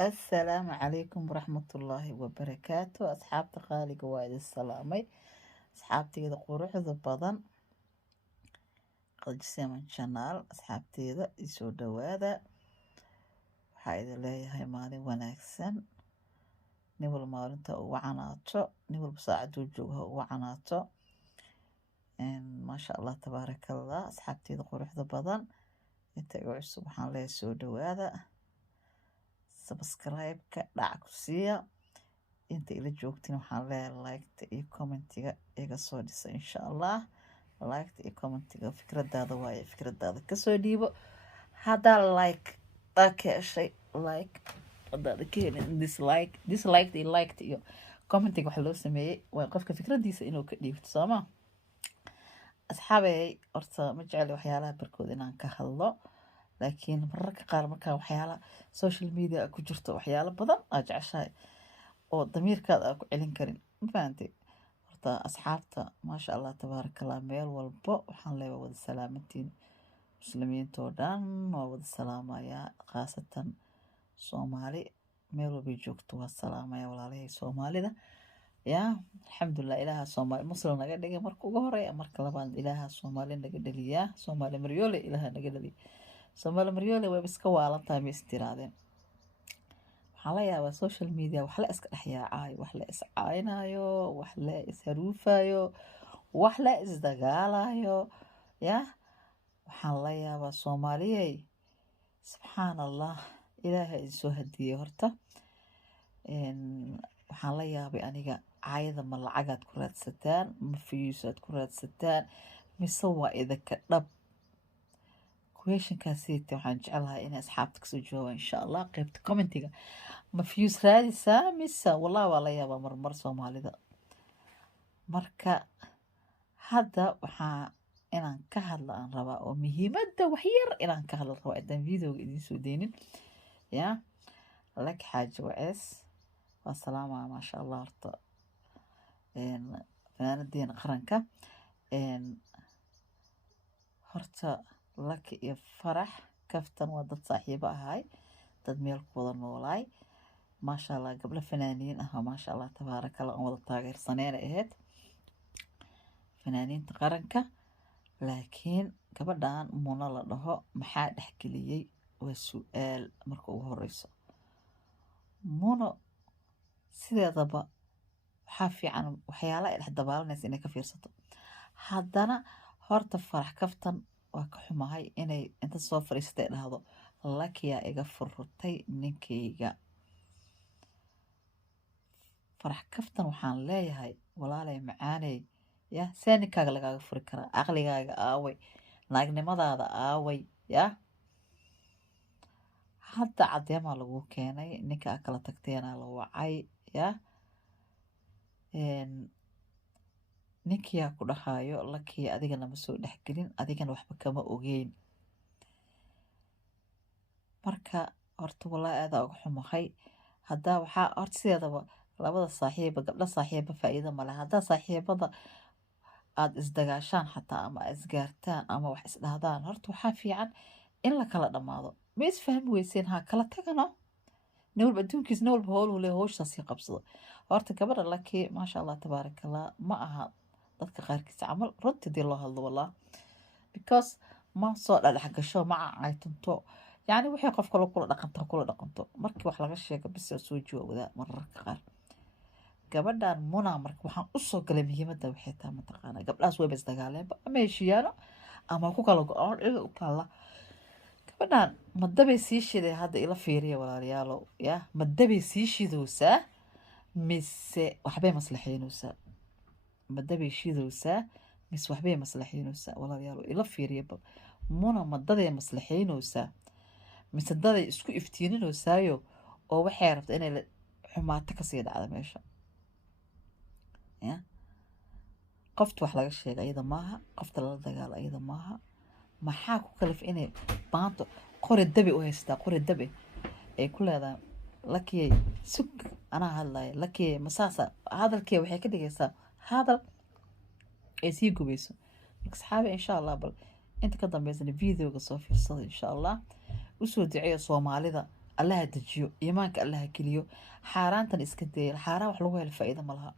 السلام عليكم ورحمة الله وبركاته. أصحابتي qaaliga waa idin salaamay. Asxaabteyda quruxda badan Qadjisaman Channel asxaabteyda isoo dhawaada. Waxaa idin leeyahay maalin wanaagsan. Nin walba maalinta ugu canaato, nin walba saacaduu joogo ha ugu canaato. Maasha Allah tabaarakallah. Asxaabteyda quruxda badan inta igu cusub waxaan leeyahay soo dhawaada. Subscribe-ka dhac ku siiya. Inta ila joogtiin waxaan leeyahay like-ta iyo commentiga iga soo dhisa insha Allah. Like-ta iyo commentiga fikradaada waaye, fikradaada ka soo dhiibo. Haddaa like ka heshay like, haddaad ka helin dislike iyo like-ta iyo commentiga waxa loo sameeyey waa qofka fikradiisa inuu ka dhiibto sooma. Asxaabey horta ma jecli waxyaalaha barkood inaan ka hadlo, laakiin mararka qaar markaa waxyaala social media ku jirto waxyaalo badan aad jeceshahay oo damiirkaada aad ku celin karin, ma fahantay? Horta asxaabta maasha Allah tabaarakallah meel walbo waxaan leeyahay wada salaamantiin. Muslimiinta oo dhan waa wada salaamayaa, khaasatan Soomaali meel walba joogto waa salaamaya walaalahay Soomaalida. yaa alxamdulillah ilaaha Soomaali muslim naga dhigay marka ugu horeeya, marka labaad ilaaha Soomaali naga dhaliyaa. Soomaali maryoole ilaaha naga dhaliya. Soomaali maryoole way iska waalantahay ma istiraadeen. waxaa la yaabaa social media wax la iska dhex yaacaayo, wax la is caaynayo, wax la is haruufayo, wax la is dagaalayo. yaa waxaan la yaabaa Soomaaliyey subxaan Allah ilaaha idin soo hadiyey horta. waxaan la yaabay aniga caayada ma lacagaad ku raadsataan, ma fiyuusaad ku raadsataan, mise waa idinka dhab? questionkaasiita waxaan jeclahay inay asxaabta kasoo jawaabaan insha Allah qaybta commentiga. ma fiyuus raadisaa mise wallahi waa la yaabaa marmar Soomaalida. marka hadda waxaa inaan ka hadla aan rabaa oo muhiimadda wax yar inaan ka hadla rabaa haddaan videoga idiin soo deynin. yaa lak xaaji wacees waa salaamaya maasha Allah horta fanaanadeena qaranka. horta laki iyo farax kaftan waa dad saaxiibo ahay, dad meel ku wada noolaay maasha Allah. gabdho fanaaniin ah maasha Allah tabaarakallah aan wada taageersaneena ahayd fanaaniinta qaranka. laakiin gabadhan Muna la dhaho maxaa dhexgeliyey waa su'aal marka ugu horeyso. Muna sideedaba waxaa fiican waxyaala ay dhex dabaalanaysa inay ka fiirsato. haddana horta farax kaftan waa ka xumahay inay inta soo fariistay dhahdo lakiyaa iga furrutay ninkayga. farax kaftan waxaan leeyahay walaalay macaaney, yaa see ninkaaga lagaaga furi karaa? caqligaaga aaway, naagnimadaada aaway. yaa hadda cadeemaa lagu keenay, ninka aa kala tagteenaa la wacay. yaa ninkiyaa ku dhahayo lakiya adigana ma soo dhexgelin, adigana waxba kama ogeyn. marka horta wallaahi aadaa uga xumahay. haddaa waxaa horta sideedaba labada saaxiiba gabdho saaxiiba faa'iido male. haddaa saaxiibada aad isdagaashaan xataa ama aad isgaartaan ama wax isdhahdaan, horta waxaa fiican in la kala dhammaado. ma isfahmi weyseen ha kala tagano. nin walba adduunkiis nin walba howluu leeyahay howshaas ii qabsado. horta gabadha laki maasha Allah tabaarakallah ma aha dadka qaarkiisa camal runtii dii loo hadlo wallah, because ma soo dhadhex gasho ma caytunto. yacni wixii qof kale kula dhaqanto markii wax laga sheego bis soo jawaabdaa mararka qaar. gabadhan Muna marka waxaan u soo galay muhiimadda waxay tahay mataqaana gabdhahaas wayba isdagaaleenba ama heshiiyaano ama ku kala go-aan cida u taalla. gabadhan madabay sii shiday hadda ila fiiriya walaalayaalow. yaa madabay sii shidowsaa mise waxbay maslaxeynaysaa? madabay shidowsaa mise waxbay maslaxeynaysaa? walaalayaalow ila fiiriyaba. Muna madaday maslaxeynaysaa mise daday isku iftiininaysaayo oo waxay rabtaa inay xumaato kasii dhacda meesha. qofta wax laga sheega iyada maaha, qofta lala dagaalo iyada maaha. maxaa ku kalif inay maanta qori dabe u haystaa? qori dabe ay ku leedahay lakiyey sug anaa hadlaya. lakiyey masaasa hadalkee waxay ka dhigaysaa hadal ay sii gubayso. marka saxaabi insha Allah bal inta ka dambeysana videoga soo fiirsada insha Allah. usoo duceeya Soomaalida allaha dejiyo iimaanka allaha geliyo xaaraantan iska dayal xaaraan wax lagu helo faa'iido ma laha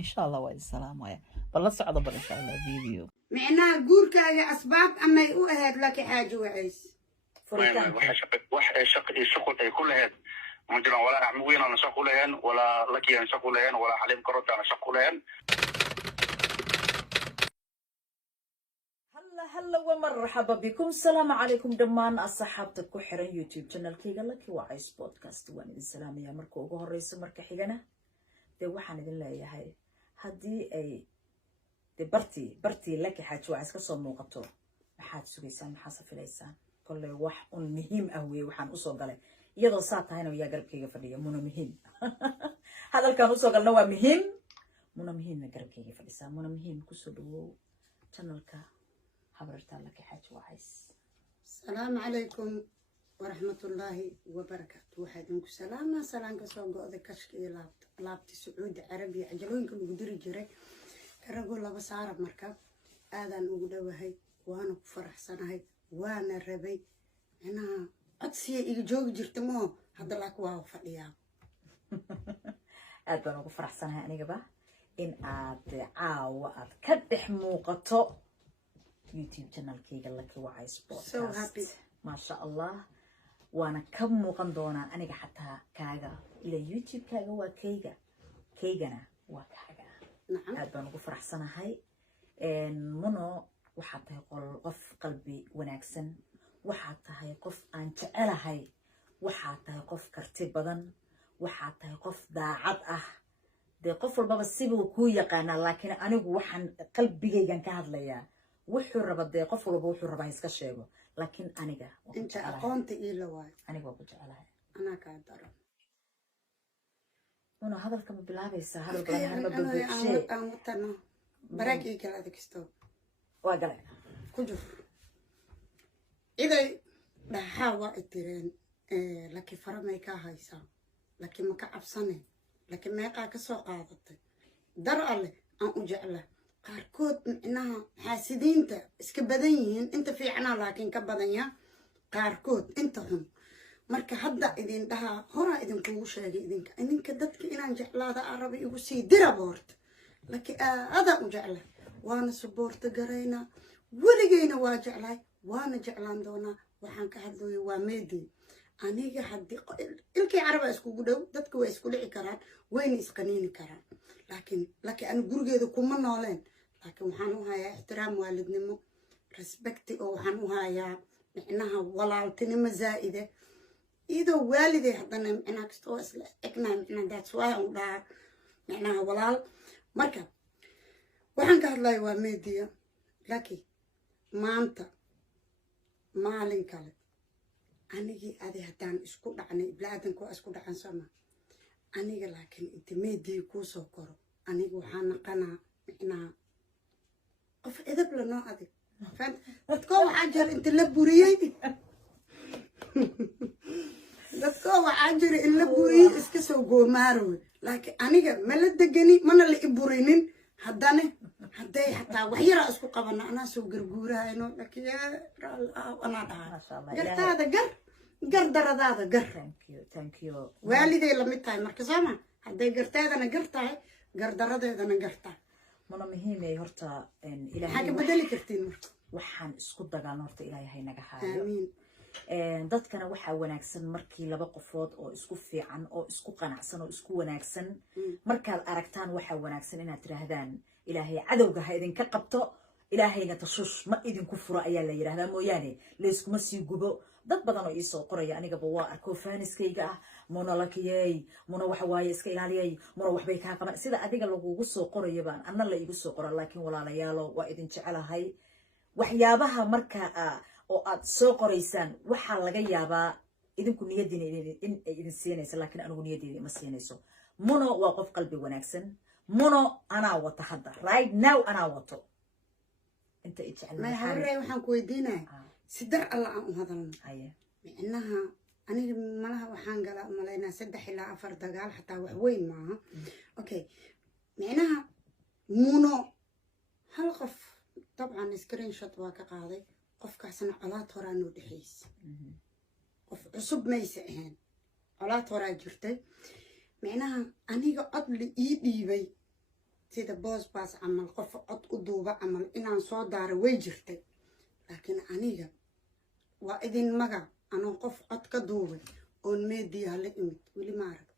insha allah waa idin salaamaya bal la socdo bal insha allah video معناها جورك يا أسباب أما يؤهد لك حاجة وعيس wax shaqo ay ku lahayd ma jiraan walaa raxmuwiin aan shaqo lahayn walaa laki aan shaqo lahayn walaa xaliim karota aan shaqo lahayn هلا ومرحبا بكم السلام عليكم دمان أصحابتك وحرن يوتيوب channel كيغا لكي وعيس بودكاست وان إذن سلام يا مركو وغو هرئيس مركا حيغانا دي وحان إذن لا يهي هدي أي دي برتي لكي حاج وعيس كسو موقتو محاد سوغيسان محاسف إليسان كل وح مهم أهوي وحان أصو قالي يدو ساعتا هنا ويا قرب كيغا فديا مونا مهم هذا الكان أصو قال نوا مهم مونا مهم نقرب كيغا فديسان مونا مهم كسو دو channel كا حبرت لك حاج وعيس السلام عليكم ورحمة الله وبركاته وحدكم سلام كسوق هذا كشكي لابتي سعودي عربي عجلون كل قدر جري كرجل لبس عرب مركب آذان وجوده وهي وأنا بفرح سنة هاي وأنا ربي أنا أتسي يجوج جرتمو هذا لك واو فليا آذان بفرح سنة هاي نجبا إن عاو كدح موقته يوتيوب channel كيغا لكي وعيس بودكاست ما شاء الله وانا كم موقندونا أنا حتى كاغا إلى يوتيوب كاغا وكيغانا وكاغا نعم أدبان فرح سنة هاي منو وحتى يقول قف قلبي وناكسن وحتى يقف أن تعالى هاي وحتى يقف كرتب بدن وحتى يقف داعد دي قف البابا السيبو كو يقانا لكن أنا وحن قلبي جيجان كهاد ليا wuxuu raba dee qof walba wuxuu rabaa iska sheego laakiin aniga inta aqoonta ila waay aniga waa ku jecelahay ana ka daro una hadalka ma bilaabaysa hadal badan harba bulshay aan watano baraki kala degsto waa galay ku juf iday dhaxaa waa itireen laki faramay ka haysa laki ma ka cabsane laki meeqa ka soo qaadatay dar alle aan u jeclaa qaarkood macnaha xaasidiinta iska badan yihiin inta fiicnaa laakiin ka badan yaa qaarkood inta xun marka hadda idin dhahaa horaa idinkugu sheegay idinka dadka inaan jeclaada araba igu sii dira boorta laakiin aadaan u jeclaa waana suboorta garaynaa weligeyna waa jeclahay waana jeclaan doonaa waxaan ka hadlooya waa meedii aniga haddii ilkii caraba iskugu dhow dadka waa isku dhici karaan wayna isqaniini karaan laakiin aan gurigeeda kuma nooleen laakiin waxaan u hayaa ixtiraam waalidnimo respecti oo waxaan u hayaa micnaha walaaltinimo zaa'ide idoo waaliday haddana micnaha kasta oo isla egnaa micnaha that's why aan u dhahaa micnaha walaal marka waxaan ka hadlaya waa meediya laakiin maanta maalin kale anigii adi haddaan isku dhacnay ibla-aadanka waa isku dhacan sama aniga laakiin inta meediya kuu soo koro aniga waxaa naqanaa micnaha qof edab la noo adig dadkoo waxaa jira inta la buriyey dadkoo waxaa jira in la buriyey iska soo goomaarowe laakiin aniga ma la degani mana la i burinin haddana hadday xataa wax yaraa isku qabana anaa soo garguurahayno laakiin anaa dhahaa gartaada gar daradaada gar thank you waaliday lamid tahay marka sooma hadday gartaadana gar tahay gardaradeedana gar tahay mana muhiimay horta ilaahay xaga bedeli kartiin marka waxaan isku dagaalno horta ilaahay naga haayo amiin dadkana waxaa wanaagsan markii laba qofood oo isku fiican oo isku qanacsan oo isku wanaagsan markaad aragtaan waxaa wanaagsan inaad tiraahdaan ilaahay cadowga ha idinka qabto ilaahayna tashush ma idinku furo ayaa la yiraahdaa mooyaane layskuma sii gubo dad badan oo iisoo qoraya anigaba waa arko faaniskayga ah muna lakiyey muna waxa waaye iska ilaaliyay muna waxbay kaa qaban sida adiga lagugu soo qorayo baan anna la igu soo qora laakiin walaalayaalo waa idin jecelahay waxyaabaha marka oo aad soo qoraysaan waxaa laga yaabaa idinku niyadiina in ay idin siinayso laakiin anigu niyadeyda ima siinayso muno waa qof qalbi wanaagsan muno anaa wata hadda right now anaa wato inta i jecel ma hore waxaan ku weydiinaa sidar alla aan u hadalno micnaha aniga malaha waxaan galaa umalaynaa 3 ilaa 4 dagaal xataa wax weyn maaha okay micnaha muno hal qof طبعا سكرين شوت waa ka qaaday qofkaasna colaad horaa noo dhaxaysay qof cusub maysa ahayn colaad horaa jirtay micnaha aniga cod la ii dhiibay sida boos baas camal qof cod u duuba camal inaan soo daaro way jirtay laakiin aniga waa idin maga anoo qof cod ka duubay oon meediya la imid weli ma aragta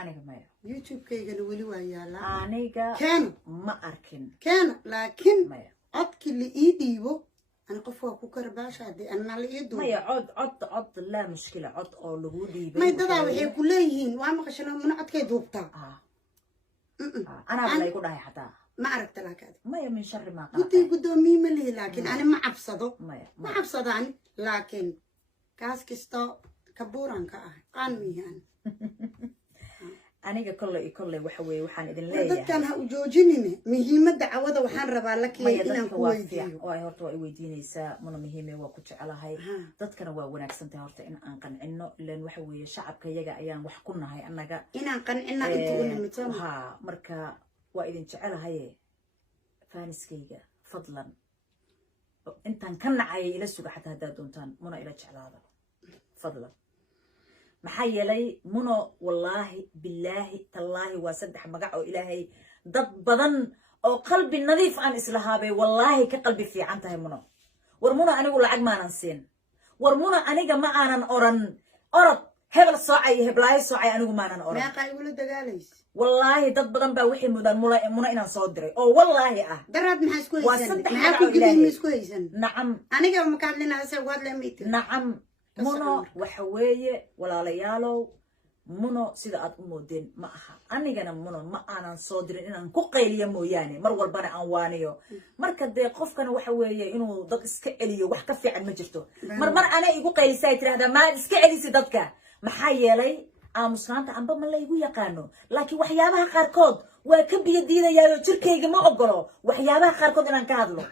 aniga maya youtube-kaygana weli waa yaalaa aniga keena ma arkin keena laakiin maya codkii la ii dhiibo أنا قفوا كوكر باشا دي أنا اللي يدو ما عد لا مشكلة عد أو لغودي ما يددا وحي كليهين وما قشنا من عد كي دوبتا أنا ولا يكون هاي حتى ما عرفت لك هذا ما من شر ما قال قلت قدومي ملي لكن أنا ما عبصده ما عبصداني لكن كاس كستا كبوران قانمي يعني aniga kolley waxa weeye waxaan idin leeyahay dadkan ha u joojinine muhiimadda cawada waxaan rabaa la kiyay inaan ku weydiiyo oo ay horta way weydiinaysaa mana muhiim waa ku jecelahay dadkana waa wanaagsan tahay horta in aan qancino ilaan waxa weeye shacabka iyaga ayaan wax ku nahay annaga inaan qancina inta u nimito ha marka waa idin jecelahay faaniskayga fadlan intaan ka nacay ila suga xataa haddaad doontaan muna ila jeclaada fadlan maxaa yeelay muno wallaahi billaahi tallaahi waa saddex magac oo ilaahay dad badan oo qalbi nadiif aan islahaabay wallaahi ka qalbi fiican tahay muno war muno anigu lacag maanan siin war muno aniga ma aanan oran orod hebel soocay heblaayo soocay anigu maanan oran meeqa igula dagaalays wallaahi dad badan baa wixii mudaan muno inaan soo diray oo wallaahi ah daraad maxaa isku waa haysan saddex maxaa magac ku oo ilaahay gidin isku haysan nacam aniga ma ka hadlinaa se waad leemayt nacam muno waxa weeye walaalayaalow muno sida aad u moodeen ma aha anigana muno ma aanan soo dirin inaan ku qayliyo mooyaane mar walbana aan waaniyo marka dee qofkana waxa weeye inuu dad iska celiyo wax ka fiican ma jirto mar ana igu qaylisa ay tiraahdaa ma iska celisi dadka maxaa yeelay aamusnaanta amba ma la igu yaqaano laakiin waxyaabaha qaarkood waa ka biyo diidayaayo jirkayga ma ogolo waxyaabaha qaarkood inaan ka hadlo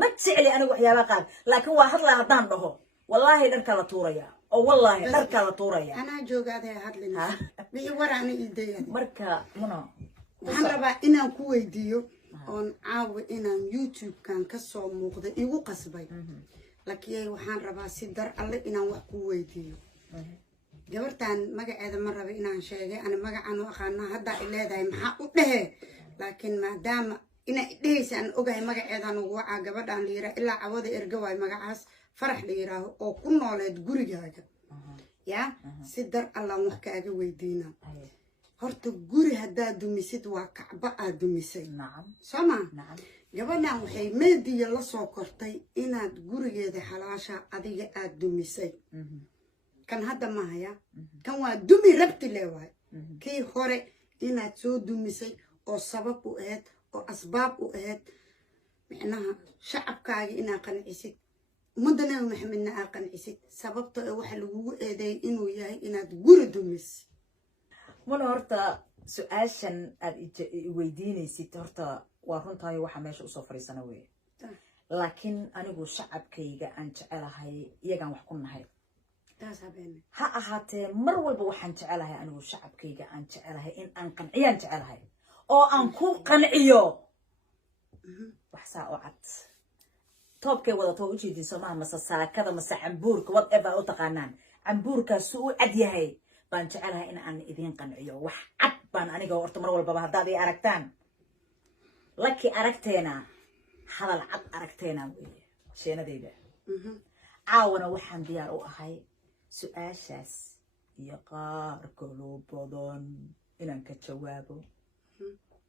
ma jecli anigu waxyaabaha qaar laakiin waa hadlaa haddaan dhaho والله درك على طوريا أو والله درك على طوريا أنا جوج هذا هادلنا بيورا أنا إيديا مركا منا waxaan rabaa inaan ku weydiiyo oon caawa inaan youtube kan ka soo muuqda igu qasbay laakiin waxaan rabaa si dar alle inaan wax ku weydiiyo gabartan magaceeda ma raba inaan sheegay ana magacaan u aqaana hadda ay leedahay maxaa u dhahe laakiin maadaama ina dhehaysa aan ogahay magaceedan ugu wacaa gabadhan la yiraahdo ilaa cawada erga waay magacaas farax la yiraahdo oo ku nooleed gurigaaga ya si dar allaan wax kaaga weydiina horta guri haddaad dumisid waa kacba aad dumisay soo ma gabadhan waxay meediya la soo kortay inaad gurigeeda xalaasha adiga aad dumisay kan hadda mahaya kan waa dumi rabti leewahay kii hore inaad soo dumisay oo sabab u ahayd oo asbaab u ahayd micnaha shacabkaaga inaad qancisid ummadda nabi maxamedna aad qancisid sababta waxa lagugu eedeeyay inuu yahay inaad guri dumis muno horta su-aashan aad weydiinaysid horta waa runtahay waxa meesha usoo fariisana weeye laakiin anigu shacabkayga aan jecelahay iyagaan wax ku nahay ha ahaatee mar walba waxaan jecelahay anigu shacabkayga aan jecelahay in aan qanciyaan jecelahay oo aan ku qanciyo wax saa oo cad toobkay wadato u jeedin soomaha mase saakada mase cambuurka whatever u taqaanaan cambuurkaas u cad yahay baan jecelahay in aan idin qanciyo wax cad baan aniga horta mar walbaba haddaad i aragtaan laki aragteena hadal cad aragteena weeye sheenadayda caawana waxaan diyaar u ahay su-aashaas iyo qaar kaloo badan inaan ka jawaabo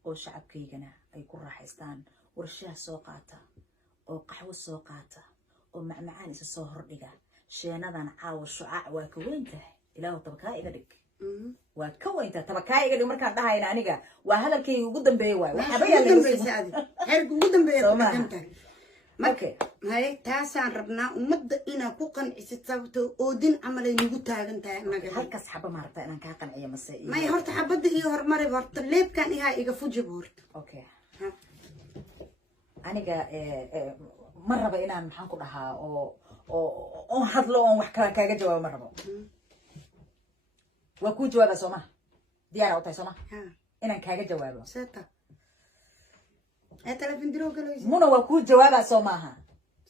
oo shacabkaygana ay ku raaxaystaan warshaha soo qaata oo qaxwo soo qaata oo macmacaan isa soo hordhiga sheenadan caawa shucaac waa ka weyn tahay ilaahu tabakaa iga dhig waa ka weyn tahay tabakaa iga dhig markaan dhahayna aniga waa hadalkayga ugu dambeeyay waay waxba yaa xeerka ugu dambeeya markay hay taasaan rabnaa ummadda inaad ku qancisid sababtoo oodin camal ay nagu taagan tahay anaga halkaas xaba ma rabtaa inaan kaa qanciyo mase may horta xabadda iyo horumari horta leebkan ihaa iga fujiba horta okay aniga ma raba inaan maxaan ku dhahaa oo hadlo oon wax kaaga jawaabo ma rabo waa kuu jawaaba soo maha diyaara u tahay soo maha inaan kaaga jawaabo seta telefon diro galayso muna waa kuu jawaaba soo maaha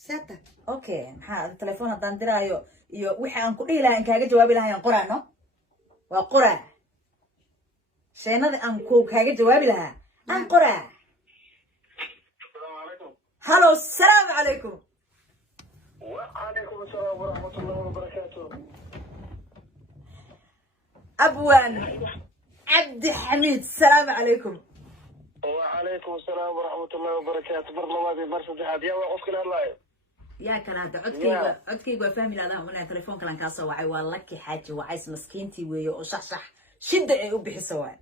seta okay maxaa telefoon haddaan diraayo iyo wixii aan ku dhihi lahaa in kaaga jawaabi lahaa aan qoraano waa qoraa sheenada aan ku kaaga jawaabi lahaa aan qoraa halo السلام عليكم وعليكم السلام ورحمة الله وبركاته أبوان عبد حميد السلام عليكم وعليكم السلام ورحمة الله وبركاته برلوادي مرسد حد يا وقف كل الله يا كان هذا عدكيغا فهمي لا من تليفون كلان كاسو وعي والله حاجه وعيس مسكينتي ويو وشحشح شده اي وبخسوان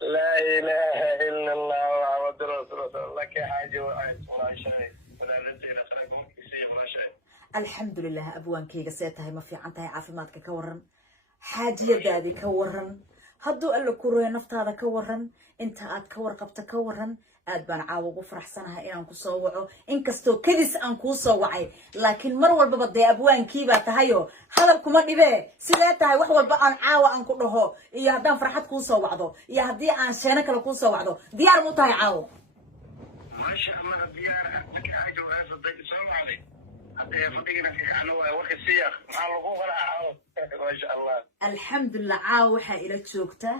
لا إله إلا الله محمد رسول الله لك حاجة وعيس ولا شيء ولا رزق أخرجهم كسي ولا شيء الحمد لله أبوان كيغا سيتاهي ما في عنتها عافيمادك كورن حاجيدادي كورن هدو ألا كورويا نفتادا كورن انت آد كور قبتا كورن aad baan caawa ugu faraxsanahay inaan ku soo waco inkastoo kadis aan kuu soo wacay laakiin mar walba dee abwaankii baa tahayo hadal kuma dhibe sidee tahay wax walba aan caawa aan ku dhaho iyo haddaan farxad kuu soo wacdo iyo haddii aan sheeno kale kuu soo wacdo diyaar mu tahay caawo maasha allah diyaar xaajo waa saday soo wacday hadee fadhigina fiicano waa warka siyaaq maxaa lagu qaraaco maasha allah alxamdulillah caawa waxaa ila joogta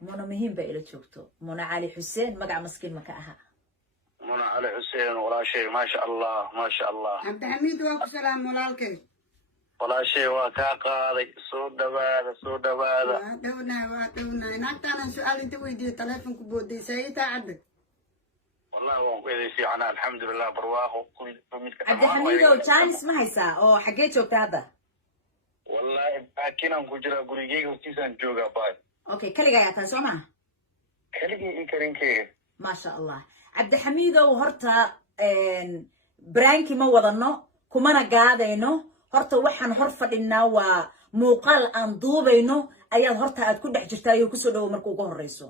منى مهم بقى شوكتو منى علي حسين مقع مسكين مكاها منى علي حسين ولا شيء ما شاء الله ما شاء الله عبد الحميد واكو سلام ولالكي ولا شيء وكاقاضي سود هذا دونا ناقتانا سؤال انت ويدي تليفون كبودي سيتا عبد والله هو إذا في عنا الحمد لله برواق وكل عبد الحميد وجانس ما هيسا او حقيت شوكت هذا والله باكينا نكجرا غوريغي وتيسان جوغا باي اوكي كليغا يا تاسوما كليغي كرينكي ما شاء الله عبد الحميد وهرتا برانكي ما ودنو كمانا قادينو هرتا waxaan hor fadhinaa waa muuqaal aan duubayno ayaad horta aad ku dhex jirtaa iyo ku soo dhaw markuu ugu horeyso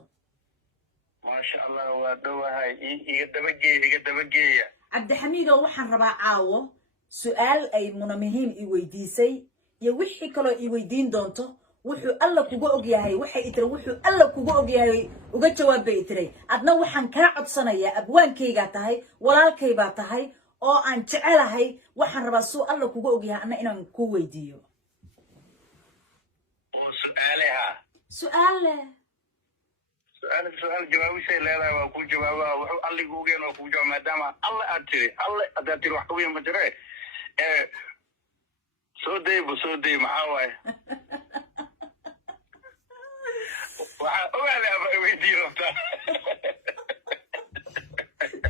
ما شاء الله ودوها iga dabageeya عبد الحميد waxaan rabaa caawo su'aal ay muna muhiim i weydiisay iyo wixii kale i weydiin doonto wuxuu alla kugu og yahay waxay itira wuxuu alla kugu og yahay uga jawaabay itiray adna waxaan ka codsanayaa abwaankayga tahay walaalkayba tahay oo aan jecelahay waxaan rabaa suu alla kugu og yahay anna inaan ku weydiiyo سؤال جوابي شيء لا waa ku jawaaba wuxuu alligu ogeen oo ku jawaab maadaama alla aad tiri alla aad tiri wax ku weyn ma jiray soo day maxaa waaye waxaa ogaale ama weydii rabtaa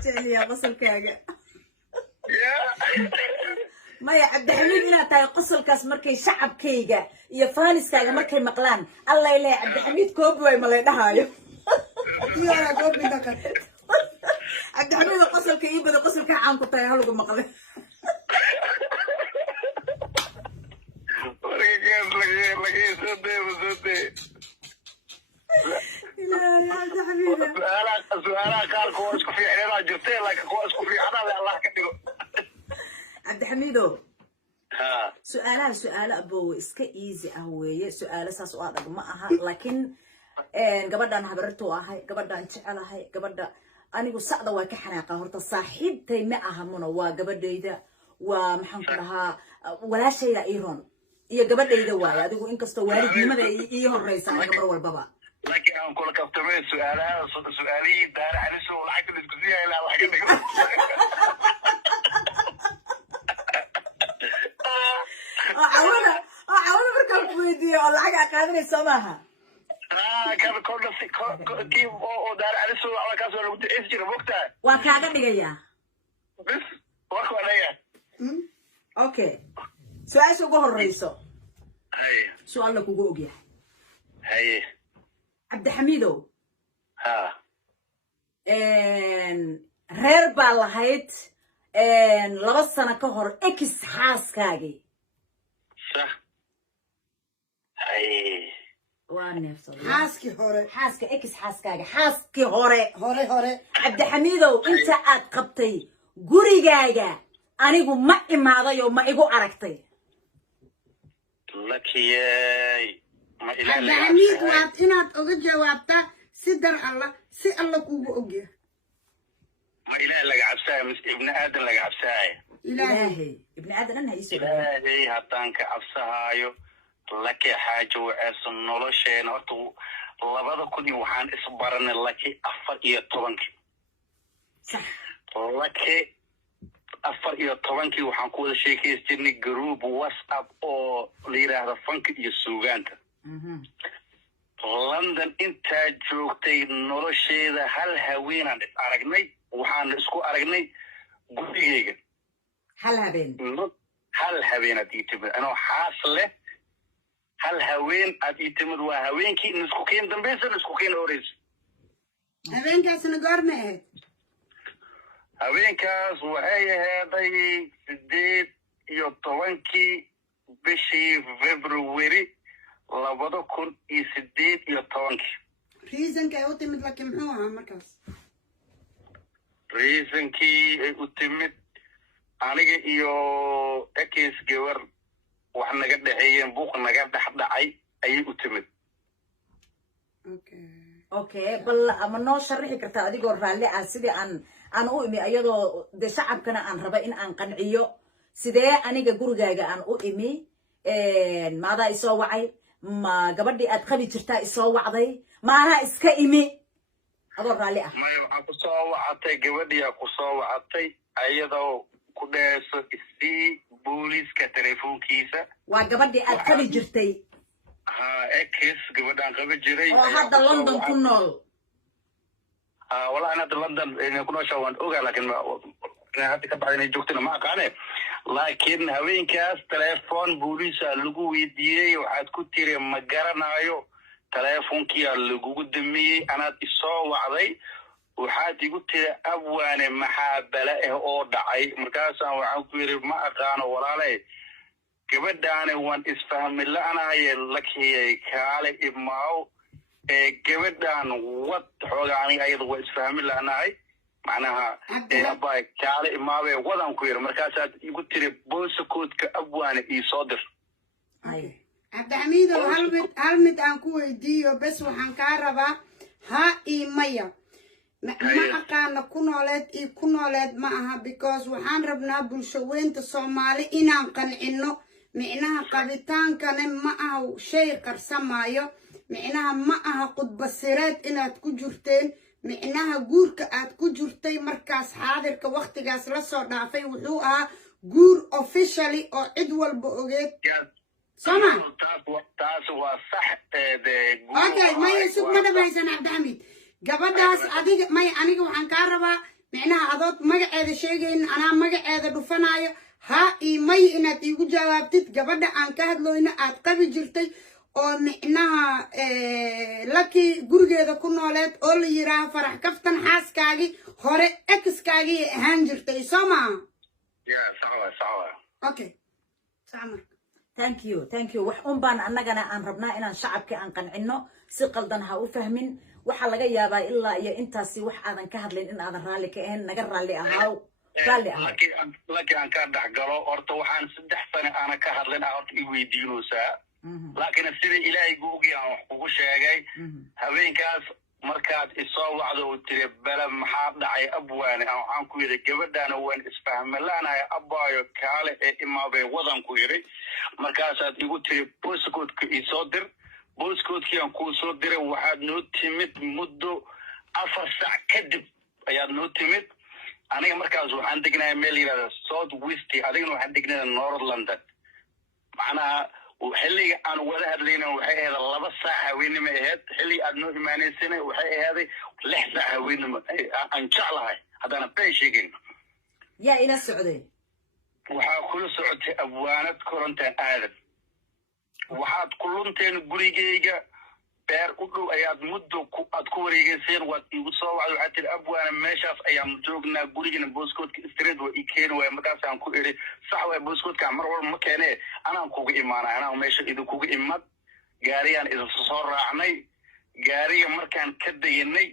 jeliya qosolkaaga maya cabdixamiid inaad tahay qosolkaas markay shacabkayga iyo faaniskaaga markay maqlaan alla ilaahay cabdixamiid koobi way malay dhahaayo cabdixamiid qosolka ii bada qosolka caan ku tahay halagu maqle سؤالها قال كويس كفي عيران جرتين لكن كويس كفي عنا الله كتير عبد الحميدو ها سؤال أبو إسكا إيزي أهوية سؤال ساس وأنا ما أها لكن قبل أنا هبرتو أهاي قبل أنا شعل أهاي قبل أنا جو صعدة وكحناقة هرت صاحب تي ما أهمنا وقبل ده ومحنك لها ولا شيء لإيران يا قبل ده وايا أدو إنك استوالد لماذا إيهون رئيس على قبل والبابا لكن أنا أقول لك أفتمي سؤالها سؤالي دار على سؤال الحاجة اللي تقوليها إلى الحاجة عاونا مركب كويدي ولا حاجة قادرة سماها كان كل كيف أو دار على سؤال على كاسو لو تأسجل وقتها وكذا دقيقة بس وقت عليا أوكي سؤال شو جوه الرئيسو سؤال لك وجوجي هاي عبد الحميدو ها reer baa lahayd 2 sano ka hor ex xaaskaagii صح هاي waa neefsaday xaaska ex xaaskaaga xaaskii hore cabdi xamiidow inta aad qabtay gurigaaga anigu ma imaaday oo ma igu aragtay lakiyay ma ilaahay عبد الحميد waad inaad uga jawaabtaa si dar alla kugu ogyahay ما إله لك عبسايا مس ابن آدم لك عبسايا ilaahay ibni aadan anha iisoo ilaahay haddaan ka cabsahaayo laki xaajo waceeso nolosheena horta 2000 waxaan isbaranay laki 14 sax laki 14 waxaan ku wada sheekaystirnay group WhatsApp oo la yiraahdo fanka iyo suugaanta London intaa joogtay nolosheeda hal haweenan aragnay waxaan isku aragnay gurigeyga hal habeen aad itimid anoo xaas leh hal haween aad itimid waa haweenkii isku keen dambaysan isku keen horeysa habeenkaasna goorma ahayd haweenkaas waxay aheeday 18 bishii February 2018 reasonka ay u timid laakiin muxuu ahaa markaas reasonkii ay u timid aniga iyo ekis gabar wax naga dhaxeeyeen buuq naga dhaxdhacay ayay u timid okay bal ama noo sharxi kartaa adigoo raalli ah sidii aan u imi ayadoo de shacabkana aan raba in aan qanciyo sidee aniga gurigaaga aan u imi maadaa isoo wacay ma gabadhii aad qabi jirtaa isoo wacday maanaa iska imi adoo raalli ah may waxaa ku soo wacatay gabadhiyaa ku soo wacatay ayadoo ku dheeso isii booliiska telefoonkiisa waa gabadhii aad qabi jirtay ekis gabadhaan qabi jiray oo hadda London ku nool والله أنا في لندن إني كنا شوان أوجا لكن هذه كبعد إني جوكتنا ما قانع لكن هوين كاس تلفون بوليس اللجوء يديه وعاد كتير مجرنا أيو تلفون كيا اللجوء دمي أنا تصو وعضي وحاد يقول أبوان محابلة أو دعي مركزا وعاد كتير ما قانع ولا لي كبدا أنا وان إسفهم الله أنا يلك هي كالي إماو gabadhan wad xoogaani ayada waa isfahmi laanahay macnaha abay kaale imaabe wadan ku yar markaasaad igu tiri boosakoodka abwaana ii soo dir Abdamido hal mid aan ku weydiiyo bes waxaan ka rabaa ha ii maya ma aqaana ku nooleed ma aha because waxaan rabnaa bulshaweynta Soomaali inaan qancino micnaha qabitaankana ma aha shay qarsamaayo micnaha ma aha qudbasireed inaad ku jirteen micnaha guurka aad ku jirtay markaas xaadirka waqtigaas la soo dhaafay wuxuu ahaa guur officially oo cid walba ogeed sama taas waa sax okay may sug ma dhamaysan Abdamid gabadhaas adiga may aniga waxaan ka rabaa micnaha adood magaceeda sheegayn anaa magaceeda dhufanaayo ha ii may inaad igu jawaabtid gabadha aan ka hadlooyna aad qabi jirtay oo micnaha laki gurigeeda ku nooleed oo la yiraahdo farax kaftan xaaskaagi hore exkaagi ahaan jirtay Soma sawa okay Samar thank you wax baan annagana aan rabnaa inaan shacabka aan qancino si qaldan ha u fahmin waxa laga yaabaa ilaa iyo intaasi wax aadan ka hadlin in aadan raalli ka ahayn naga raalli ahaaw laki aan ka dhaxgalo horta waxaan 3 sano aan ka hadlin horta i weydiinoosaa laakiin sida ilaahay googi aan wax ugu sheegay habeenkaas markaad isoo wacdo oo tiri bala maxaa dhacay abwaane aan ku yiri gabadhana waan isfahmalaanahay abaayo kaale ee imaabay wadan ku yiri markaasaad igu tiri booskoodka isoo dir booskoodkii aan ku soo diray waxaad noo timid muddo 4 saac kadib ayaad noo timid aniga markaas waxaan degnaa meel yiraahdo South West adigana waxaan degnaa North London macnaha وحلي أنا ولا هذلين وحيد الله بس حاوين ما هاد حلي أنو إيماني سنة وحيد هذا لحظة حاوين إن شاء الله هذا أنا بيشيكين يا إلى السعودية وحاكل سعودي أبوانات كورنتين آدم وحاد كلونتين بريجيجا beer u dhow ayaad muddo aad ku wareegayseen waad igu soo wacday waxaad tiri abwaana meeshaas ayaan joognaa gurigana booskoodka street waa ii keeni waaya markaas aan ku iri sax waay booskoodka mar walba ma keenee anaan kuga imaanay anaa meesha idinkuga imad gaariyaan idin soo raacnay gaariga markaan ka deganay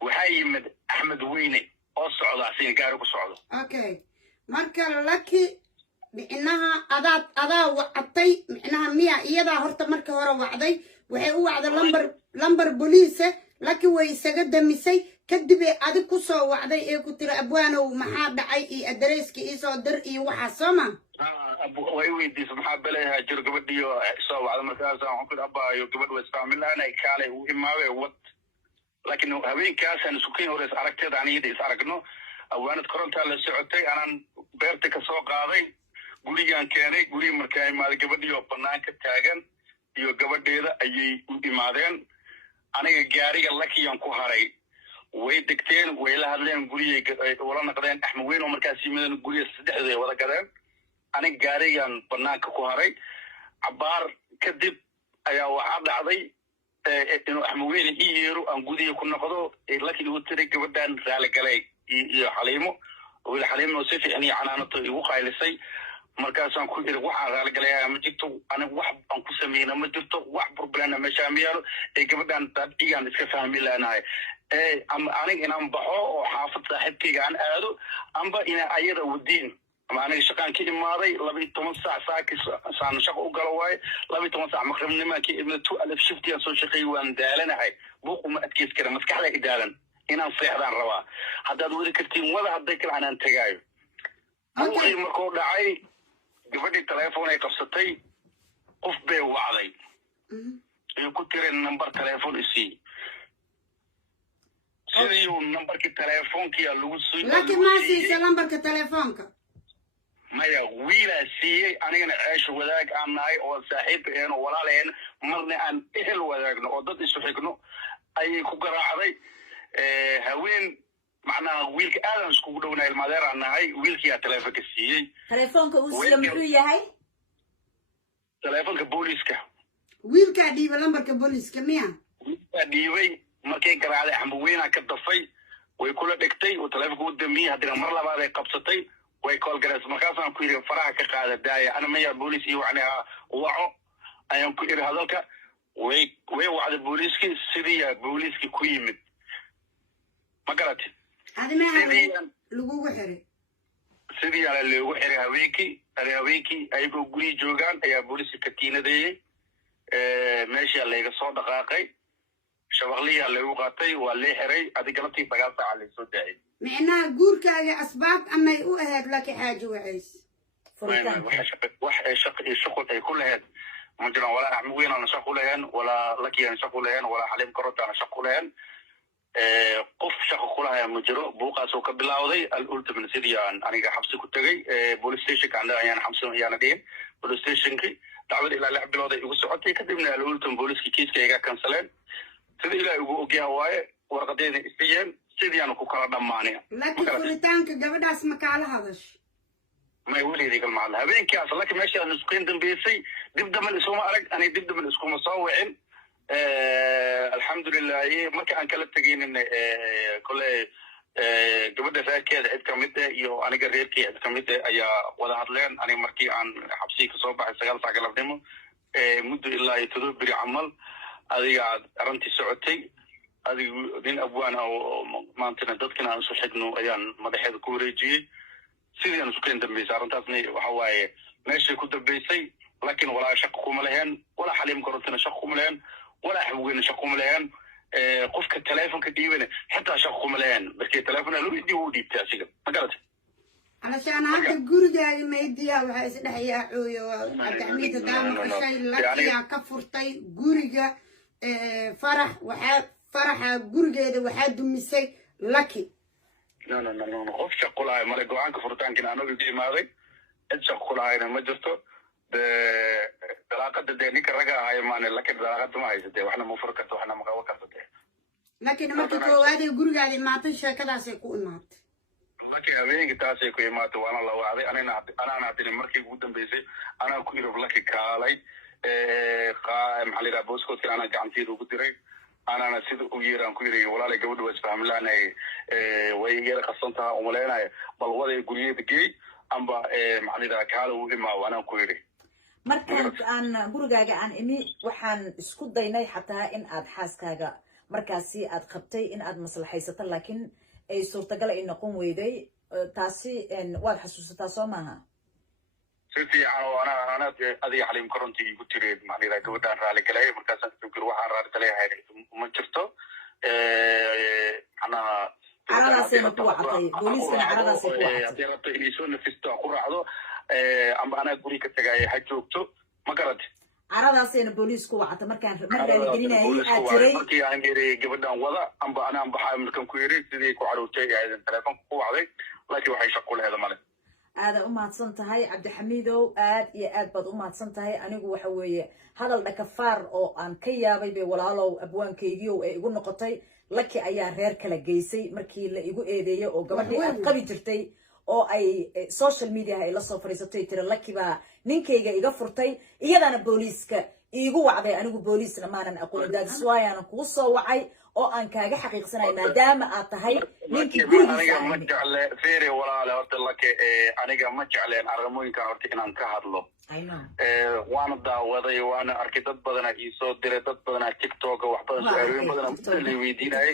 waxaa yimid Axmed Weyne oo socda siin gaari ku socdo okay marka laki micnaha adaa wactay micnaha miya iyada horta markii hore wacday waxay u wacday lambar police laki way isaga damisay kadib ay adig ku soo wacday ee ku tiri abwaanow maxaa dhacay iyo adreyska ii soo dir iyo waxa sooma way weydiisay maxaa baleeyahay jir gabadhiyo soo wacda markaas aan ku abaayo gabadh way isfaamilaanay kaalay u imaaway wad laakiin habeenkaasaan isku keen horeys aragteeda aniga is aragno awaanad korontaa la socotay anaan beerta ka soo qaaday gurigaan keenay guriga markaa imaaday gabadhiyo banaanka taagan iyo gabadheeda ayay u imaadeen aniga gaariga lakiyaan ku haray way degteen way la hadleen guriga wala naqdeen axmed weyn oo markaas yimid guriga saddexda ay wada gadeen aniga gaarigan banaanka ku haray cabaar kadib ayaa waxaa dhacday inuu axmed weyn ii yeero aan gudiga ku noqdo laakiin uu tiray gabadhan raali galay iyo xaliimo weli xaliimo si fiican iyo canaanato igu qaylisay markaasaan ku iri waxaan raali galay ma jirto aniga wax aan ku sameeyna ma jirto wax burburana meesha ma yaalo gabadhan dadkiigan iska fahmi laanahay aniga inaan baxo oo xaafad saaxiibkayga aan aado amba ina ayada wadiin ama aniga shaqaan ka imaaday 12 saac saan shaqo u galo waaye 12 saac maqribnimankii ibna 2000 shiftiyan soo shaqeey waan daalanahay buuq uma adkeys kara maskaxda idaalan inaan seexdaan rabaa haddaad wadi kartiin wada hadday kale anaan tagaayo buuqii markuu dhacay gabadhii telefoon ay qabsatay qof bay wacday ay ku tireen number telefoon isii sidii uu numberkii telefoonki lagu soo laakiin ma siisa numberka telefoonka maya wiilaa siiyey anigana ceesha wadaag aan nahay oo saaxiib een oo walaaleen marna aan ehel wadaagno oo dad isu xigno ayay ku garaacday haween macnaha wiilka aadan iskugu dhownaay ilmaadeer aan nahay wiilkiyaa telefoonka siiyey telefoonka uu siiyey muxuu yahay telefoonka booliiska wiilkaa dhiiba lambarka booliiska miya wiilkaa dhiibay markay garaacday axmed weynaa ka dafay way kula dhigtay oo telefoonka u damiyey haddana mar labaad ay qabsatay way kool gareys markaasaan ku yidhi faraha ka qaada daaya ana maya booliis iyo wacnaha waco ayaan ku yidhi hadalka way wacday booliiskii sidii booliiskii ku yimid ma garatay lagugu xiray sidii ala loogu xiray haweenkii ayagoo guriga joogaan ayaa booliiska katiinadeeyey meeshaa layga soo dhaqaaqay shabaqliyaa lagu qaatay waa lee xiray adig galabtii 9 saac la soo daayay micnaha guurkaaga asbaab amay u ahayd laakiin xaaji wacays wax shaqo ay ku lahayd ma jiraan walaa axmed weyn aan shaqo lahayn walaa lakiyaan shaqo lahayn walaa xaliim karotaan shaqo lahayn qof shaqo ku lahayn ma jiro buuqaas oo ka bilowday al-ultimate sidii aan aniga xabsi ku tagay police station kan ayaan xabsi ayaan dhigay police stationki dacwad ilaa 6 bilood ay ugu socotay kadibna al-ultimate booliiska kiiskayga kansaleen sidii ilaa ugu ogyahay waaye warqadeena isiyeen sidii aan ku kala dhamaanay laakiin furitaanka gabadhaas ma kala hadash ما يولي ذيك المعلم هبين كاس لكن ماشي أنا سكين دم بيسي دب من اسمه أرق أنا دب من اسمه مصوعين الحمد لله ما كان كلا تجين إن كل قبل ذا كذا عد كمدة يو أنا قريت كي عد كمدة أيا ولا هذلين أنا مركي عن حبسي كصوبة سجل سجل بدمه مد إلا يتدور بري عمل هذه أرنتي سعودي هذه دين أبوانا أو ما أنت ندت كنا نسوحدنو أيان مدحيد كوريجي sidii aan isku keen dambeysay arrintaasna waxa waaye meeshay ku dambeysay laakiin walaa shaqo kuma lahayn walaa xaliim korantana shaqo kuma lahayn walaa xawgeena shaqo kuma lahayn qofka telefoonka dhiibana xitaa shaqo kuma lahayn markii telefoonka loo dhiibtay asiga ma garatay علشان هذا جورجا ميديا وهاي سدحيا عيو عبدالحميد دام قشاي لكيا كفرتي جورجا فرح جورجا وحا دمسي لكي no qof shaqo lahay male go'aanka furitaanka aan ugu diimaaday cid shaqo lahayna ma jirto dalaaqada ninka raga ahay maana laakiin dalaaqada ma haysatee waxna ma fur karto waxna ma qaban karto laakiin markii koowaad ee gurigaada imaatay sheekadaas ay ku imaatay laakiin habeenkii taas ay ku imaatay waana la wacday anana hadii markii ugu dambeysay anaa ku yiri laki kaalay maxaa la yiraahdaa booskoodka anaa gacanteeda ugu diray أنا نسيت أجير أن كيري ولا لك جود واسفهم لنا ويجير قصنتها وملينا بالوضع يقولي بكي أم معني ذا كالو إما وأنا كيري. مركز أن برجع عن إني وحن اسكت ديناي حتى إن أد حاس كاجا مركزي أد خبتي إن أد مصلحي ستر لكن أي صورة قال إن نقوم ويدي تاسي إن واضح حسوس تاسو معها. سيتي أنا أدي حليم كرنتي قلت لي معني ذا جودان رالي كلاي مركز تذكر واحد رالي كلاي هاي ما شفته macnaha caradaasayna ku wacatay booliiskana caradaasay ku wacatay haddii rabto inay soo nafisto ha ku raacdo amba anaa guri ka tagaaya ha joogto ma garate caradaasayna booliis ku wacata markaan raaligelinayay aad tiray markii aan erey gabadhan wada amba anaan baxaa markaan ku yiri sidii ku caruurtay aydan telefoonka ku wacday laakiin waxay shaqo leedahay male aada u mahadsan tahay cabdixamiidow aad iyo aad baad u mahadsan tahay anigu waxa weeye hadal dhakafaar oo aan ka yaabay bay walaalow abwaankaygiiow ay igu noqotay laki ayaa reer kala geysay markii la igu eedeeyey oo gabadhii aad qabi jirtay oo ay social media ay la soo fariisatay tiri laki baa ninkayga iga furtay iyadana booliiska iigu wacday anigu booliisna maanan aqoon daadiswaayana kugu soo wacay oo aan kaaga xaqiiqsanay maadaama aad tahay ninkii aniga ma jecle feere walaale horta lake aniga ma jecleen arrimooyinkan horta inaan ka hadlo waana daawaday waana arkay dad badana iisoo diray dad badana tiktoka wax badan su-aalooyin badana la weydiinayay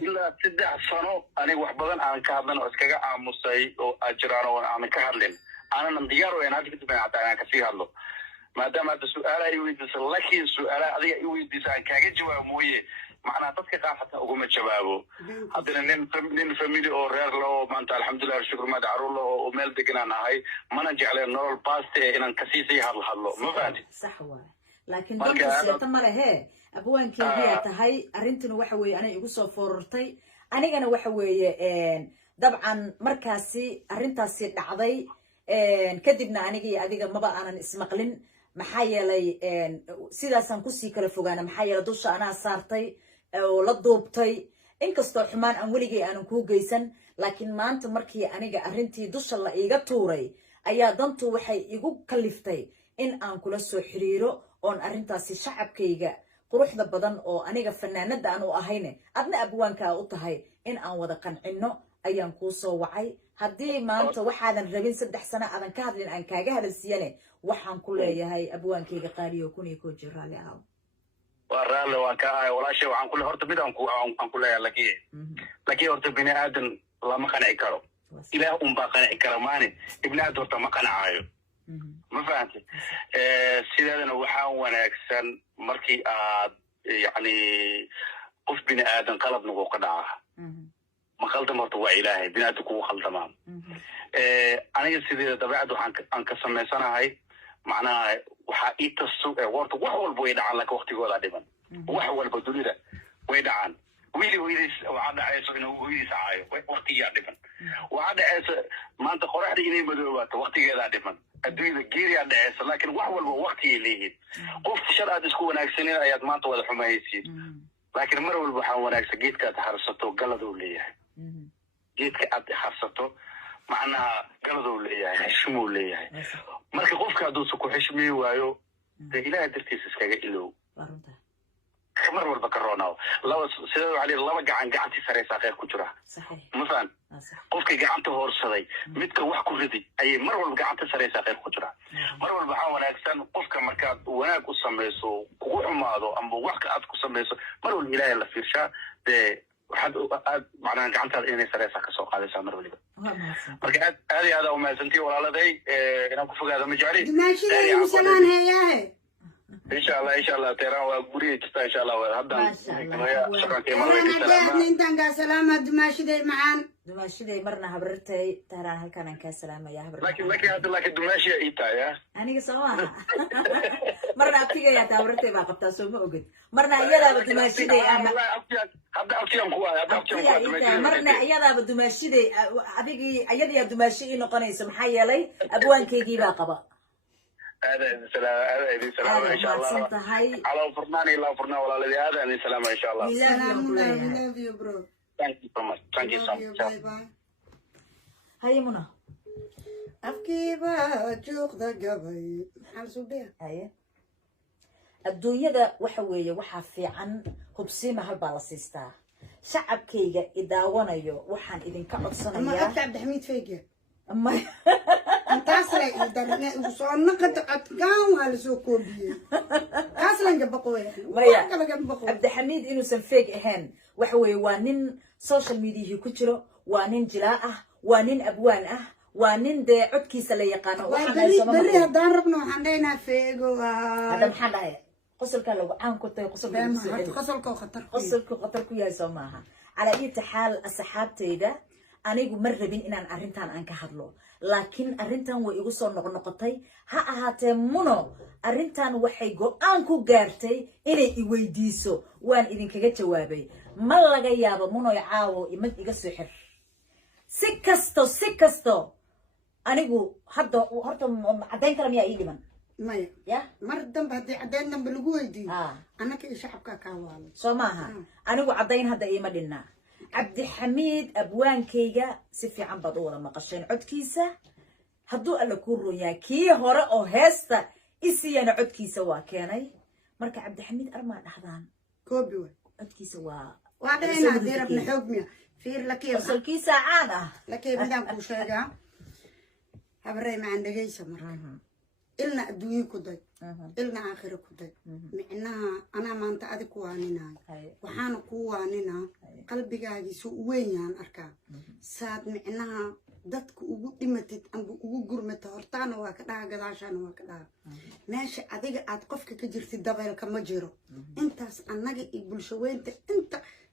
ilaa 3 sano aniga wax badan aan ka hadlan oo iskaga aamusay oo ajiraan oo aan ka hadlin aanan diyaar u ahayn hadda kadib aan kasii hadlo maadaama hadda su-aalaha i weydiisa laakiin su-aalaha adiga i weydiisa aan kaaga jawaab mooye macnaha dadka qaar xataa uguma jawaabo haddana nin family oo reer la oo maanta alxamdulilah shukr maad caruur la oo meel deganaan ahay mana jecleen nolol baaste inaan kasiisii hadlo ma fahanti sax waay laakiin dadka seeta ma lehe abwaankeegiyaa tahay arrintuna waxa weeye anay igu soo foorartay anigana waxa weeye dabcan markaasi arrintaasi dhacday kadibna aniga iyo adiga maba aanan ismaqlin maxaa yeelay sidaasaan kusii kala fogaana maxaa yeelay dusha anaa saartay oo la duubtay inkastoo xumaan aan weligay aanan kuu geysan laakiin maanta markii aniga arrintii dusha la iiga tuuray ayaa dantu waxay igu kaliftay in aan kula soo xiriiro oon arrintaasi shacabkayga quruxda badan oo aniga fanaanada aan u ahayne adna abwaankaa u tahay in aan wada qancino ayaan kuu soo wacay haddii maanta waxaadan rabin 3 sano aadan ka hadlin aan kaaga hadalsiiyane waxaan ku leeyahay abwaankayga qaaliyo 1 jeer raali ah waa raali waan ka ahay walaashay waxaan ku horta mid aan ku leeyahay laakiin horta bini aadan lama qanci karo ilaah baa qanci kara maani ibni aadan horta ma qancayo ma fahanti sideedana waxaa wanaagsan markii aad yani qof bini aadan qalad nagu ka dhaca ma khaldam horta waa ilaahay bini aadan kugu khaldamaa aniga sideeda dabeecad waxaan ka samaysanahay macnaha waxaa ii tasu warta wax walba way dhacaan laakiin waqtigooda dhiman wax walba dunida way dhacaan wiiliis waxaa dhacayso inuu hooyadiis caayo waqtigaa dhiman waxaa dhacaysa maanta qoraxda inay madoobaato waqtigeedaa dhiman adduunyada geeriyaa dhacaysa laakiin wax walba waqtigay leeyihiin qof shar aad isku wanaagsanin ayaad maanta wada xumaysiin laakiin mar walba waxaa wanaagsan geedka aad harsato galaduu leeyahay geedka aad harsato macnaha galaduu leeyahay xishmuu leeyahay marka qofka hadduusa ku xishmii waayo dee ilaaha dartiisa iskaga ilow mar walba ka roonaaw sida waxaa leeyahay laba gacantii saraysaa khayr ku jira masalan qofkii gacanta hoorsaday midka wax ku ridi ayay mar walba gacanta saraysaa khayr ku jira mar walba waxaa wanaagsan qofka markaad wanaag u samayso kugu xumaado ama wax ka aad ku samayso mar walba ilaahay la fiirshaa dee waxaad aad macnaha gacantaada inay saraysaa kasoo qaadaysaa mar waliba marka aad iyo aad aa umahadsantii walaaladay inaan ku fogaado ma jecli dumaashidaynu salaan heeyaahe insha allah teeraan waa guriga jirta insha allah haddaan intaan kaa salaama dumaashiday macaan dumaashiday marna habrirtay teeraan halkaan aan kaa salaamaya laakiin dumaashiya ii tahay aniga soo maaha marna abtigayaa taa habrirtay baa qabtaa soo ma ogid marna iyadaaba dumaashiday hadda abtiyaan ku waay marna iyadaaba dumaashiday adigii iyadayaa dumaashi ii noqonaysa maxaa yeelay abwaankaygii baa qaba هذا السلام إن شاء الله على فرناني لا فرنا ولا الذي هذا السلام إن شاء الله. We love you, bro. Thank you so much. Thank you so much. Bye bye. هاي منى. أفكيبا جوق ذا قبي. حال سوبيا. هاي. الدنيا ده وحوية وحفي عن خبسيمة هالبالاسيستا. شعب كيجا إذا ونايو وحن إذن كعب صنايا. أما أبتع عبد الحميد فيجا. أما. انتصر يدرنا وصلنا قد أتقام هالسوكوبية أصلا جبقوه عبد الحميد إنه سنفيق إهان وحوي وانين سوشيال ميديا كتيره وانين جلاءه وانين أبوانه وانين ده عد كيس اللي يقانه بري هدان ربنا وحندينا فيقو هذا محل qosolka lagu caan ku tahay qosolka khatar qosolka khatar ku yahay soo maaha على أي حال أصحابتي ده أنا يقول مرة بين إن أرنتان أنك هذلو لكن أرنتان ويقصون نقطتي هاتمنو أرنتان وحيجو أنكو جارتي إلي يويديسو وان إذن كجت جوابي ما لقى يابا منو يعاو يمد يقص يحر سكستو أنا يقول هذا عدين كلام يا إيدي من مايا يا مردم بهدي عدين بالقوي دي أنا كي شعبك كوال سماها أنا يقول عدين هذا إيه مدينا عبد الحميد أبوان كيجا سفي عم بدور ما قشين عد كيسة هدو اللي كورو يا كي هراء أو هستا إسي أنا عد كيسة واكيني مركا عبد الحميد أرمى نحضان كوبيوي عد كيسة وعدين عدير ابن حكمي فير لكي وصل كيسة عادة لكي بدأ كوشيجا هبري ما عندك أي سمر إلنا الدنيا كده إلنا آخر كده معناها أنا ما أنت أدي كوانينا وحنا كوانينا قلبي قاعد يسوق وين يعني أركان ساد معناها دتك وجود إمتى أم وجود جرمت هرتانا وكذا كذا عشان وكذا ماشي أديك أتقفك كجرت الدبل كم جرو أنت أنك يقول شو أنت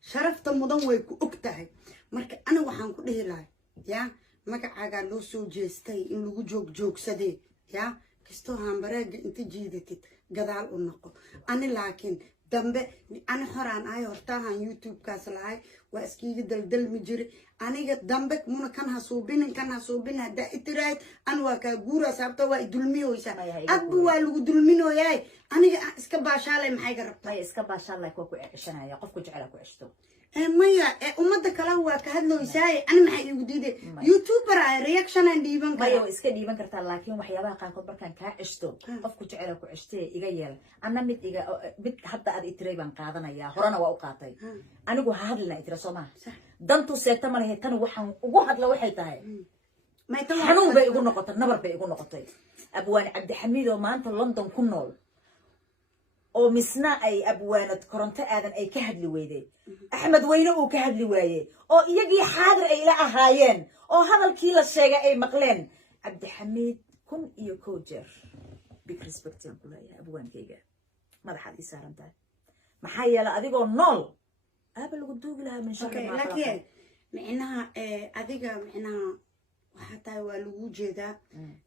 شرفت مضويك وأكتهي مرك أنا وحنا كده لا يا ما قاعد لو سو جستي إن لو جوك سدي يا كستو هامبرج أنت جيدتت قدال النقو أنا لكن دمبه أنا حران أي هرتاها يوتيوب كاسلاي وأسكيد دل مجري أنا دمبك منا كان هصوبين هدا إترايت أنا وكجورا سبته ويدلمي ويسا أبو والو دلمينو ياي أنا إسكباشالة محي قربت ما إسكباشالة كوكو عشنا يا قفكو جعلك وعشتو مايا أمد كلاوا كهدلو يساي أنا محي يوديده يوتيوبر رياكشن عنديبان مايا إسكا ديبان كرتا لكن وحيابها قانكو بركان كعشتو قفكو جعلك وعشتي إيجا أنا مد حتى أد إتريبان قادنا يا هرانا وأوقاتي أنا جو هادلنا إترسوما dantu seeta ma lahayd tan waxaan ugu hadla waxay tahay xanuun bay igu noqotay nabar bay igu noqotay abwaan cabdi xamiid oo maanta london ku nool oo misna ay abwaanad koronto aadan ay ka hadli weyday axmed weyne uu ka hadli waayey oo iyagii xaadir ay la ahaayeen oo hadalkii la sheegay ay maqleen cabdi xamiid kun iyo koo jeer big respect aan ku leeyahay abwaankayga madaxaad ii saaran tahay maxaa yeelay adigoo nool قبل ودوق لها من شر ما لكن معناها أديك معناها وحتى والوجه ده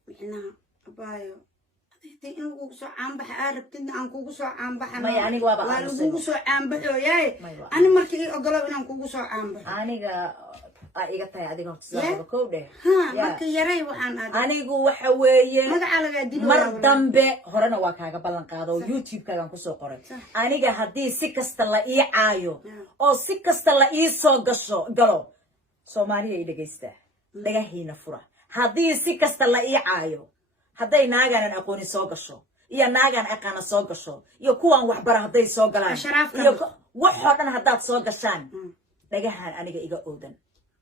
معناها بايو أديك إنه قصة عم بحارب كنا عن قصة عم بحنا ما يعني وابا والقصة عم بحو ياي أنا مركي أقول إنه قصة عم بح أنا إيجا تاي أديك هتصير بكودة ها مركي يراي وحنا أنا جو وحوية ما على قدي مردم به هرنا واقعة بلن قادو يوتيوب كذا كوسو قرر أنا جا هدي سكست الله إيه عايو أو سكست الله إيه صقشو قالوا سومالي إيه دقيسته دقيه نفرة هدي سكست الله إيه عايو هدي ناقان أكوني صقشو يا ناقان أكان صقشو يكون وحبره هدي صقلان وحنا هدات صقشان دقيه أنا جا إيجا أودن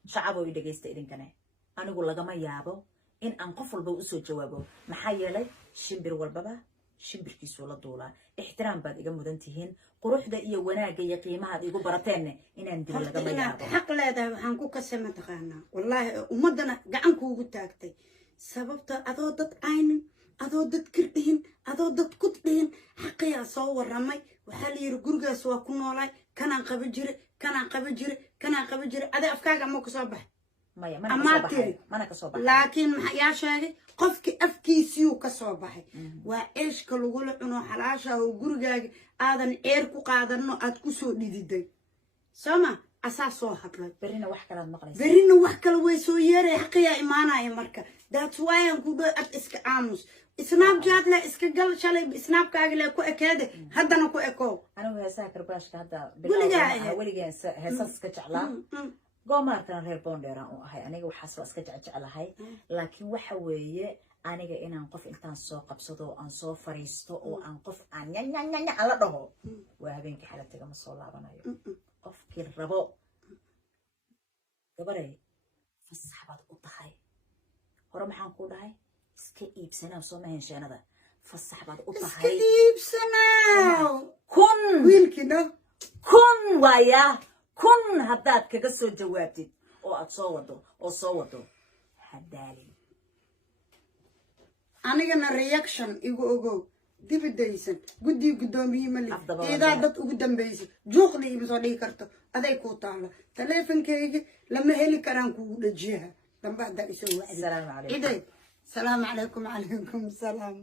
شعبه إيه دقيسته إذن كناه أنا أقول لك ما يابو إن أنقفل بوسو جوابه محيالي شمبر والبابا شمبر كيسو لدولا احترام بعد إيجا مدنتهين قروح دا إيا وناقا يقيمها دا إيجو براتين إن أندر لك ما يابو حق لا دا وحانكو كسما تقانا والله ومدنا قعنكو قتاكتي سببتا أدو داد عين أدو داد كردهين أدو داد كتبهين حقيا صور رمي وحالي يرقرقا سوا كنولاي كان قبجري كان قبجري أدا أفكاقا موكو صباح ما كصوبح لكن يا شاهد قفك أفكيسيو كصوبح وإيش كلقول إنه حلاشة وجرجاج هذا إيركو قادرنا أتكسو ديدي سما أساس واحد لك برينا وحكلا المقرس برينا وحكلا ويسويري حقيا إيمانا يا مركا that's why أنكو إسك آموس سناب جات لا إسك قل شلي سناب كاجلا كو أكاد هذا نكو أكو أنا ويا ساكر باش هذا ولي جاي هساس كتشعلا قومارتنا reer boondheeraan u ahay aniga waxaas waa iska jecelahay laakiin waxa weeye aniga inaan qof intaan soo qabsado aan soo fariisto oo aan qof aan nyanya ala dhaho waa habeenkii xalatiga ma soo laabanayo qofkii rabo gabaray fasaxbaad u tahay hore maxaan ku dhahay iska iibsanaa soo ma hensheanada fasaxbaad u tahay iska iibsanaa kun wiilkina kun waaya كن هدات كجسو جوابتي أو أتصوّدو هدالي أنا جنا رياكشن يجو dibadaysan guddiga guddoomiye mali Afdaba iidaa walaal. dad ugu dambaysa juuqda ima soo dhigi karto aday kuu taala taleefankayga lama heli karaan kugu dhajiyaha damba haddaa isoo wacdi السلام عليكم ciday salaamu calaykum calaykum salaam